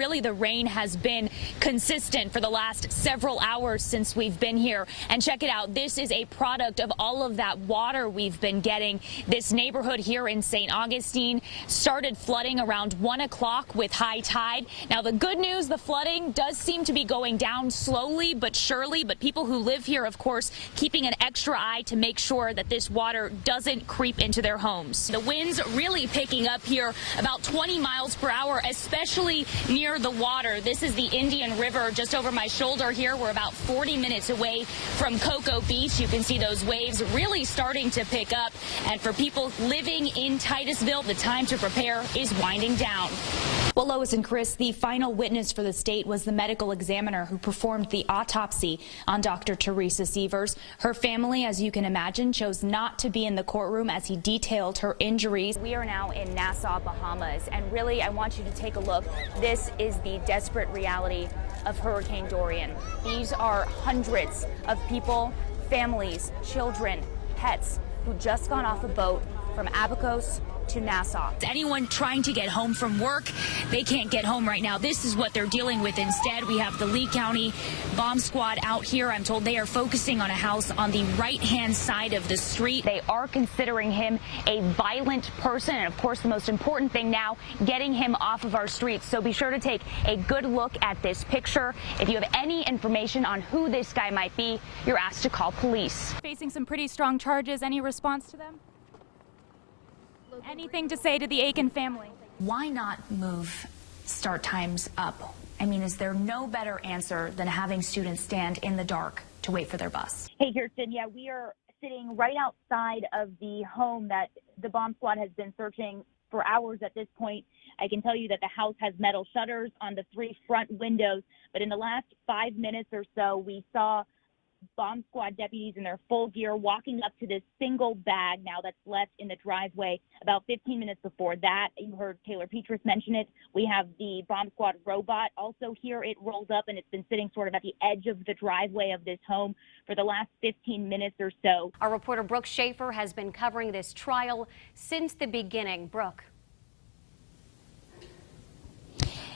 really the rain has been consistent for the last several hours since we've been here. And check it out. This is a product of all of that water we've been getting. This neighborhood here in St. Augustine started flooding around 1 o'clock with high tide. Now, the good news, the flooding does seem to be going down slowly but surely. But people who live here, of course, keeping an extra eye to make sure that this water doesn't creep into their homes. The winds really picking up here, about 20 miles per hour, especially near the water. This is the Indian River just over my shoulder here. We're about 40 minutes away from Cocoa Beach. You can see those waves really starting to pick up. And for people living in Titusville, the time to prepare is winding down. Well, Lois and Chris, the final witness for the state was the medical examiner who performed the autopsy on Dr. Teresa Sievers. Her family, as you can imagine, chose not to be in the courtroom as he detailed her injuries. We are now in Nassau, Bahamas, and really I want you to take a look. This is the desperate reality of Hurricane Dorian. These are hundreds of people, families, children, pets who just got off a boat from Abacos to Nassau. Anyone trying to get home from work, they can't get home right now. This is what they're dealing with instead. We have the Lee County Bomb Squad out here. I'm told they are focusing on a house on the right-hand side of the street. They are considering him a violent person, and of course the most important thing now, getting him off of our streets. So be sure to take a good look at this picture. If you have any information on who this guy might be, you're asked to call police. Facing some pretty strong charges. Any response to them? Anything to say to the Aiken family? Why not move start times up? I mean, is there no better answer than having students stand in the dark to wait for their bus? Hey, Kirsten, yeah, we are sitting right outside of the home that the bomb squad has been searching for hours at this point. I can tell you that the house has metal shutters on the 3 front windows, but in the last 5 minutes or so, we saw bomb squad deputies in their full gear walking up to this single bag now that's left in the driveway. About 15 minutes before that, you heard Taylor Petrus mention it. We have the bomb squad robot also here. It rolled up and it's been sitting sort of at the edge of the driveway of this home for the last 15 minutes or so. Our reporter Brooke Schaefer has been covering this trial since the beginning. Brooke.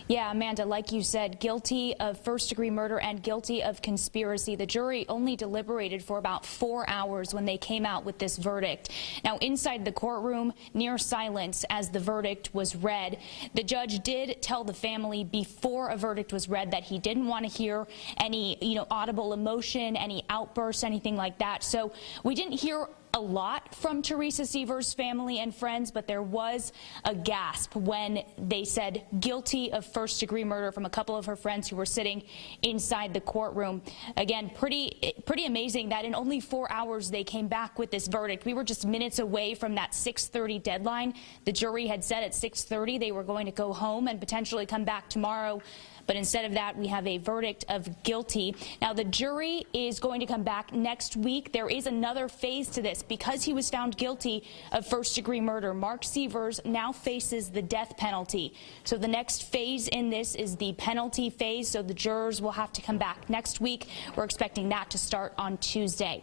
Yeah, Amanda, like you said, guilty of first-degree murder and guilty of conspiracy. The jury only deliberated for about 4 hours when they came out with this verdict. Now, inside the courtroom, near silence as the verdict was read, the judge did tell the family before a verdict was read that he didn't want to hear any, audible emotion, any outbursts, anything like that. So we didn't hear a lot from Teresa Sievers' family and friends, but there was a gasp when they said guilty of first-degree murder from a couple of her friends who were sitting inside the courtroom. Again, pretty amazing that in only 4 hours they came back with this verdict. We were just minutes away from that 6:30 deadline. The jury had said at 6:30 they were going to go home and potentially come back tomorrow. But instead of that, we have a verdict of guilty. Now, the jury is going to come back next week. There is another phase to this. Because he was found guilty of first-degree murder, Mark Sievers now faces the death penalty. So the next phase in this is the penalty phase. So the jurors will have to come back next week. We're expecting that to start on Tuesday.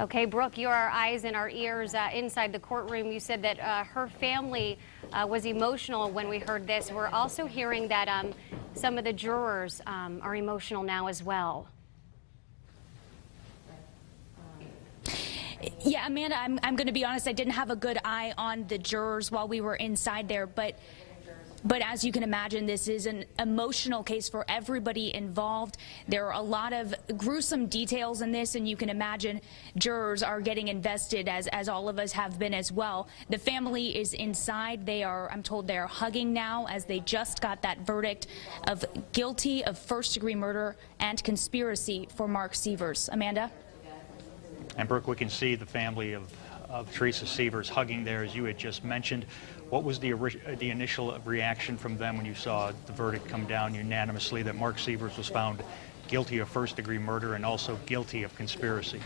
Okay, Brooke, you're our eyes and our ears inside the courtroom. You said that her family was emotional when we heard this. We're also hearing that some of the jurors are emotional now as well. Yeah, Amanda, I'm going to be honest. I didn't have a good eye on the jurors while we were inside there, but as you can imagine, this is an emotional case for everybody involved. There are a lot of gruesome details in this, and you can imagine jurors are getting invested, as all of us have been as well. The family is inside. I'm told they are hugging now as they just got that verdict of guilty of first-degree murder and conspiracy for Mark Sievers. Amanda? And Brooke, we can see the family of Teresa Sievers hugging there, as you had just mentioned. What was the initial reaction from them when you saw the verdict come down unanimously that Mark Sievers was found guilty of first-degree murder and also guilty of conspiracy?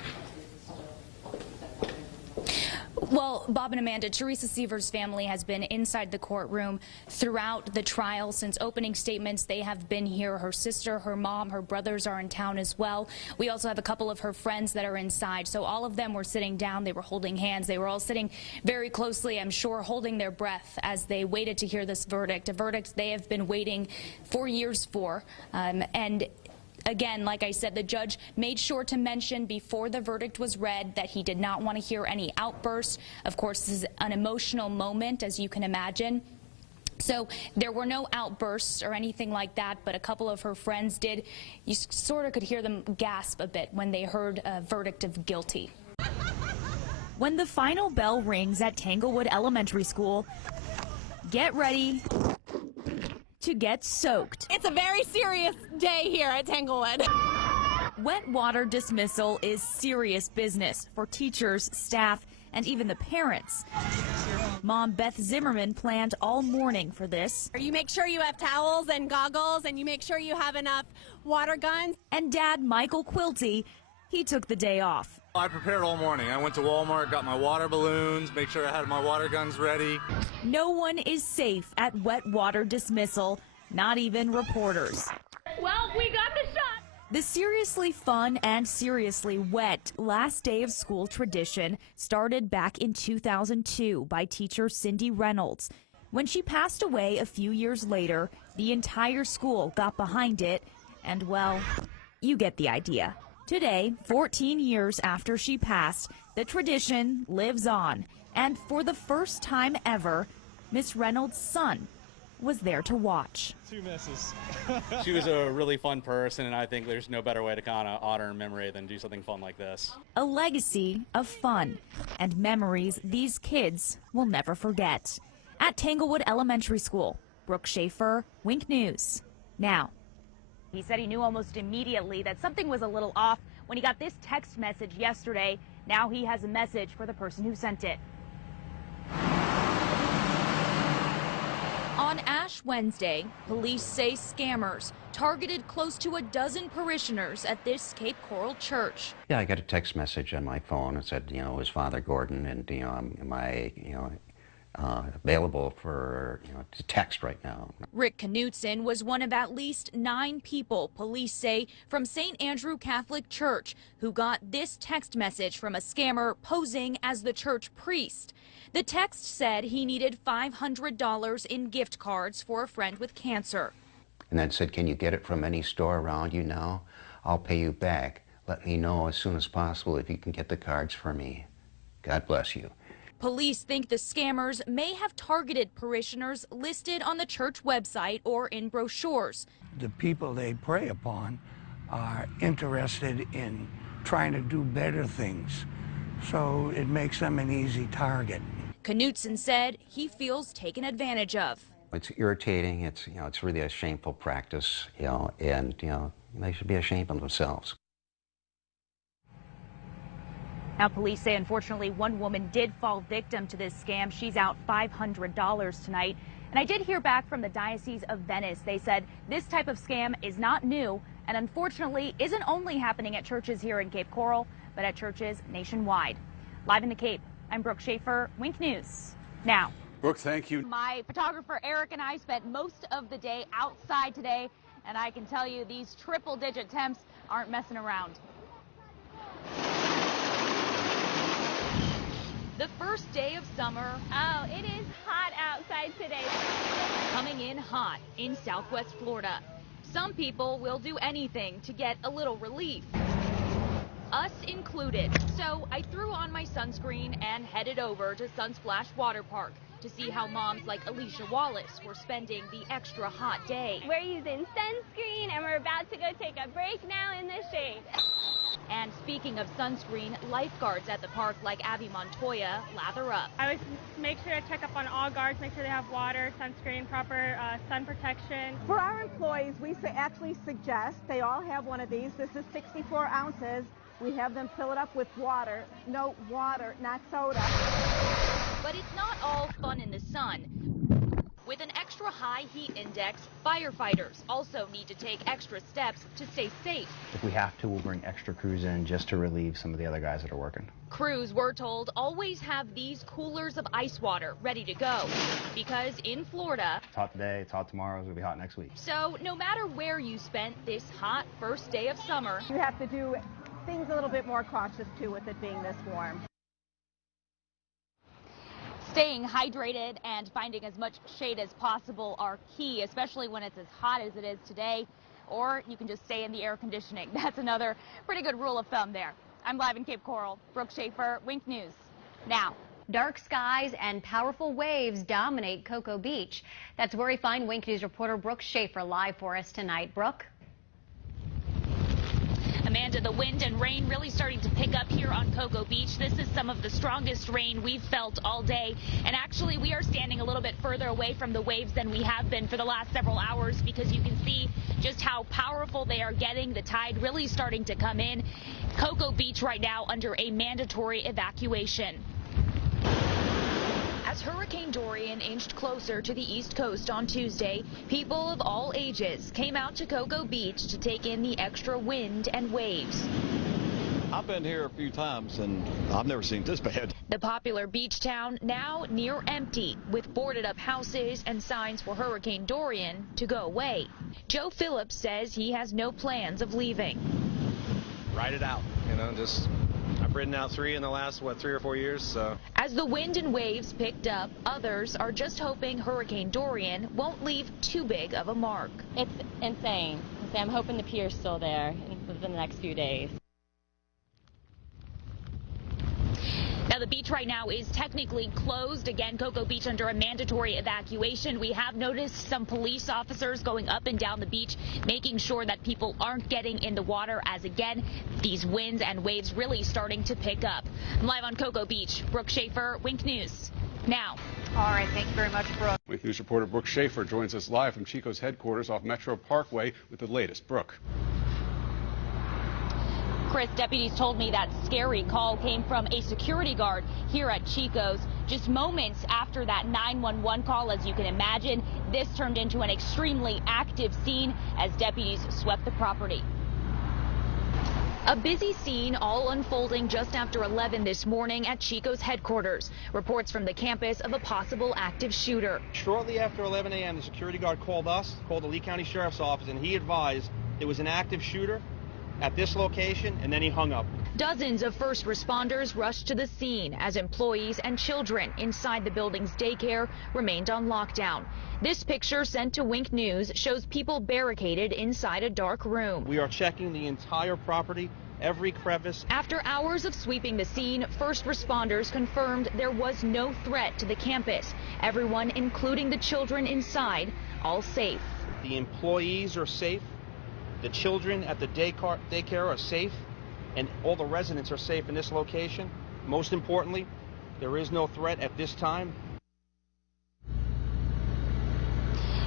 Well, Bob and Amanda, Teresa Seaver's family has been inside the courtroom throughout the trial. Since opening statements, they have been here. Her sister, her mom, her brothers are in town as well. We also have a couple of her friends that are inside. So all of them were sitting down. They were holding hands. They were all sitting very closely, I'm sure, holding their breath as they waited to hear this verdict, a verdict they have been waiting for years for. And again, like I said, the judge made sure to mention before the verdict was read that he did not want to hear any outbursts. Of course, this is an emotional moment, as you can imagine. So there were no outbursts or anything like that, but a couple of her friends did. You sort of could hear them gasp a bit when they heard a verdict of guilty. When the final bell rings at Tanglewood Elementary School, get ready to get soaked. It's a very serious day here at Tanglewood. Wet water dismissal is serious business for teachers, staff, and even the parents. Mom Beth Zimmerman planned all morning for this. You make sure you have towels and goggles, and you make sure you have enough water guns. And Dad Michael Quilty, he took the day off. I prepared all morning. I went to Walmart, got my water balloons, make sure I had my water guns ready. No one is safe at wet water dismissal, not even reporters. Well, we got the shot. The seriously fun and seriously wet last day of school tradition started back in 2002 by teacher Cindy Reynolds. When she passed away a few years later, the entire school got behind it, and well, you get the idea. Today, 14 years after she passed, the tradition lives on. And for the first time ever, Miss Reynolds' son was there to watch. Two misses. She was a really fun person, and I think there's no better way to kind of honor her memory than do something fun like this. A legacy of fun and memories these kids will never forget. At Tanglewood Elementary School, Brooke Shaffer, Wink News. Now. He said he knew almost immediately that something was a little off when he got this text message yesterday. Now he has a message for the person who sent it. On Ash Wednesday, police say scammers targeted close to a dozen parishioners at this Cape Coral church. Yeah, I got a text message on my phone. It said, it was Father Gordon, and, am I, available for, to text right now. Rick Knutson was one of at least 9 people, police say, from St. Andrew Catholic Church who got this text message from a scammer posing as the church priest. The text said he needed $500 in gift cards for a friend with cancer. And then said, can you get it from any store around you now? I'll pay you back. Let me know as soon as possible if you can get the cards for me. God bless you. Police think the scammers may have targeted parishioners listed on the church website or in brochures. The people they prey upon are interested in trying to do better things, so it makes them an easy target. Knutson said he feels taken advantage of. It's irritating. It's, it's really a shameful practice, and, they should be ashamed of themselves. Now, police say, unfortunately, one woman did fall victim to this scam. She's out $500 tonight. And I did hear back from the Diocese of Venice. They said this type of scam is not new and, unfortunately, isn't only happening at churches here in Cape Coral, but at churches nationwide. Live in the Cape, I'm Brooke Shaffer, Wink News. Now. Brooke, thank you. My photographer Eric and I spent most of the day outside today, and I can tell you these triple-digit temps aren't messing around. The first day of summer. Oh, it is hot outside today. Coming in hot in Southwest Florida. Some people will do anything to get a little relief. Us included. So I threw on my sunscreen and headed over to Sunsplash Water Park to see how moms like Alicia Wallace were spending the extra hot day. We're using sunscreen and we're about to go take a break now in the shade. And speaking of sunscreen, lifeguards at the park like Abby Montoya lather up. I would make sure to check up on all guards, make sure they have water, sunscreen, proper sun protection. For our employees, we actually suggest they all have one of these. This is 64 ounces. We have them fill it up with water. No, water, not soda. But it's not all fun in the sun. With an extra high heat index, firefighters also need to take extra steps to stay safe. If we have to, we'll bring extra crews in just to relieve some of the other guys that are working. Crews, we're told, always have these coolers of ice water ready to go because in Florida, It's hot today, it's hot tomorrow, it's going to be hot next week. so no matter where you spent this hot first day of summer, You have to do things a little bit more cautious too with it being this warm. staying hydrated and finding as much shade as possible are key, especially when it's as hot as it is today, or you can just stay in the air conditioning. That's another pretty good rule of thumb there. I'm live in Cape Coral. Brooke Schaefer, Wink News. Now. Dark skies and powerful waves dominate Cocoa Beach. That's where we find Wink News reporter Brooke Schaefer live for us tonight. Brooke? Amanda, the wind and rain really starting to pick up here on Cocoa Beach. This is some of the strongest rain we've felt all day. And actually, we are standing a little bit further away from the waves than we have been for the last several hours because you can see just how powerful they are getting. The tide really starting to come in. Cocoa Beach right now under a mandatory evacuation. As Hurricane Dorian inched closer to the East Coast on Tuesday, people of all ages came out to Cocoa Beach to take in the extra wind and waves. I've been here a few times and I've never seen this bad. The popular beach town now near empty, with boarded up houses and signs for Hurricane Dorian to go away. Joe Phillips says he has no plans of leaving. Ride it out, I've ridden out 3 in the last, 3 or 4 years, so. As the wind and waves picked up, others are just hoping Hurricane Dorian won't leave too big of a mark. It's insane. I'm hoping the pier's still there within the next few days. Now, the beach right now is technically closed. Again, Cocoa Beach under a mandatory evacuation. We have noticed some police officers going up and down the beach, making sure that people aren't getting in the water as, again, these winds and waves really starting to pick up. I'm live on Cocoa Beach. Brooke Schaefer, Wink News. Now. All right, thank you very much, Brooke. Wink News reporter Brooke Schaefer joins us live from Chico's headquarters off Metro Parkway with the latest. Brooke. Chris, deputies told me that scary call came from a security guard here at Chico's. Just moments after that 911 call, as you can imagine, this turned into an extremely active scene as deputies swept the property. A busy scene all unfolding just after 11 this morning at Chico's headquarters. Reports from the campus of a possible active shooter. Shortly after 11 a.m., the security guard called the Lee County Sheriff's Office, and he advised there was an active shooter at this location, and then he hung up. Dozens of first responders rushed to the scene as employees and children inside the building's daycare remained on lockdown. This picture sent to Wink News shows people barricaded inside a dark room. We are checking the entire property, every crevice. After hours of sweeping the scene, first responders confirmed there was no threat to the campus. Everyone, including the children inside, all safe. The employees are safe. The children at the daycare are safe, and all the residents are safe in this location. Most importantly, there is no threat at this time.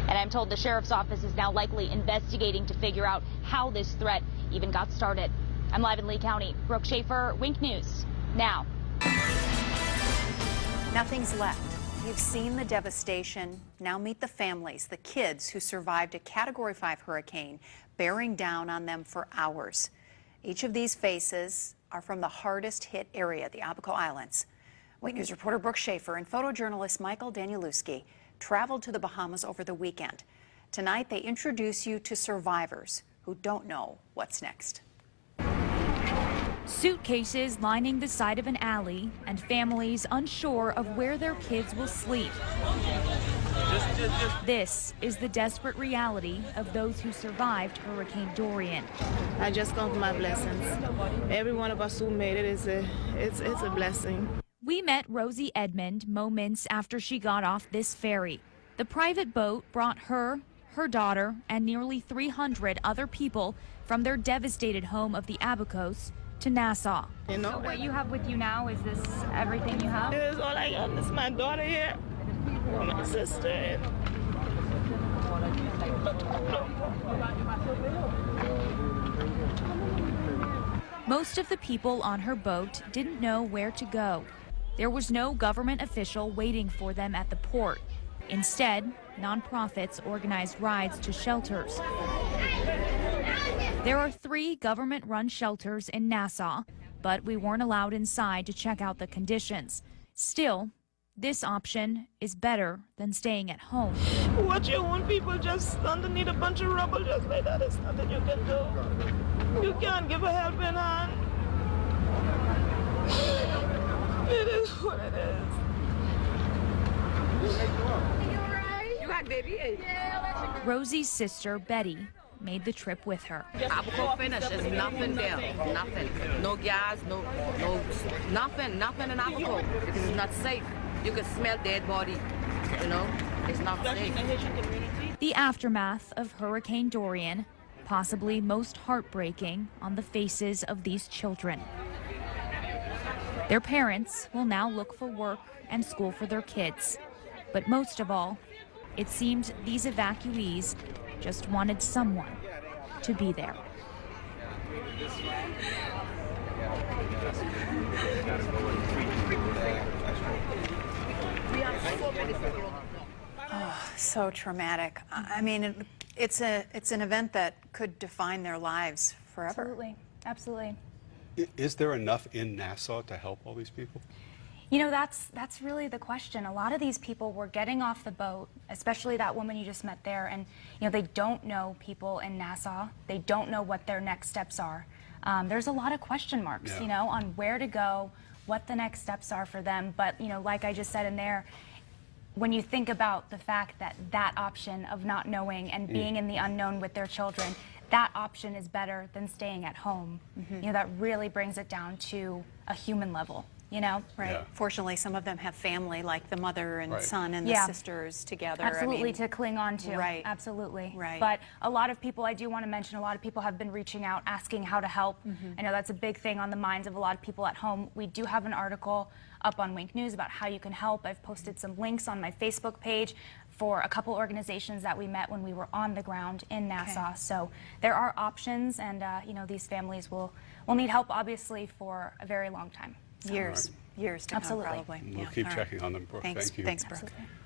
And I'm told the sheriff's office is now likely investigating to figure out how this threat even got started. I'm live in Lee County. Brooke Schaefer, Wink News. Now. Nothing's left. You've seen the devastation. Now meet the families, the kids who survived a Category 5 hurricane bearing down on them for hours. Each of these faces are from the hardest hit area, the Abaco Islands. Wink News reporter Brooke Schaefer and photojournalist Michael Danielewski traveled to the Bahamas over the weekend. Tonight, they introduce you to survivors who don't know what's next. Suitcases lining the side of an alley and families unsure of where their kids will sleep. This is the desperate reality of those who survived Hurricane Dorian. I just count my blessings. Every one of us who made it it's a blessing. We met Rosie Edmond moments after she got off this ferry. The private boat brought her, her daughter, and nearly 300 other people from their devastated home of the Abacos to Nassau. You know, so what you have with you now, is this everything you have? It is all I got. This is my daughter here, my sister. Most of the people on her boat didn't know where to go. There was no government official waiting for them at the port. Instead, nonprofits organized rides to shelters. There are 3 government-run shelters in Nassau, but we weren't allowed inside to check out the conditions. Still, this option is better than staying at home. Watch your own people just underneath a bunch of rubble just like that. There's nothing you can do. You can't give a helping hand. It is what it is. You got baby? Rosie's sister, Betty, made the trip with her. Abaco finish. There's nothing there. Nothing. No gas, nothing in Abaco because it's not safe. You can smell dead body. You know, it's not safe. The aftermath of Hurricane Dorian, possibly most heartbreaking on the faces of these children. Their parents will now look for work and school for their kids. But most of all, it seemed these evacuees just wanted someone to be there. Oh, so traumatic. I mean, it's an event that could define their lives forever. Absolutely, absolutely. Is there enough in Nassau to help all these people? You know, that's really the question. A lot of these people were getting off the boat, especially that woman you just met there, and you know, they don't know people in Nassau. They don't know what their next steps are. There's a lot of question marks, you know, on where to go, what the next steps are for them. But you know, like I just said in there, when you think about the fact that that option of not knowing and being in the unknown with their children, that option is better than staying at home. You know, that really brings it down to a human level. You know, right? Yeah. Fortunately, some of them have family, like the mother and son and the sisters together. Absolutely, I mean, to cling on to. Right. Absolutely. Right. But a lot of people, I do want to mention, a lot of people have been reaching out, asking how to help. I know that's a big thing on the minds of a lot of people at home. We do have an article up on Wink News about how you can help. I've posted some links on my Facebook page for a couple organizations that we met when we were on the ground in Nassau. So there are options, and you know, these families will need help, obviously, for a very long time. Years to come, probably. We'll keep checking on them, Brooke. Thank you. Thanks, Brooke. Absolutely.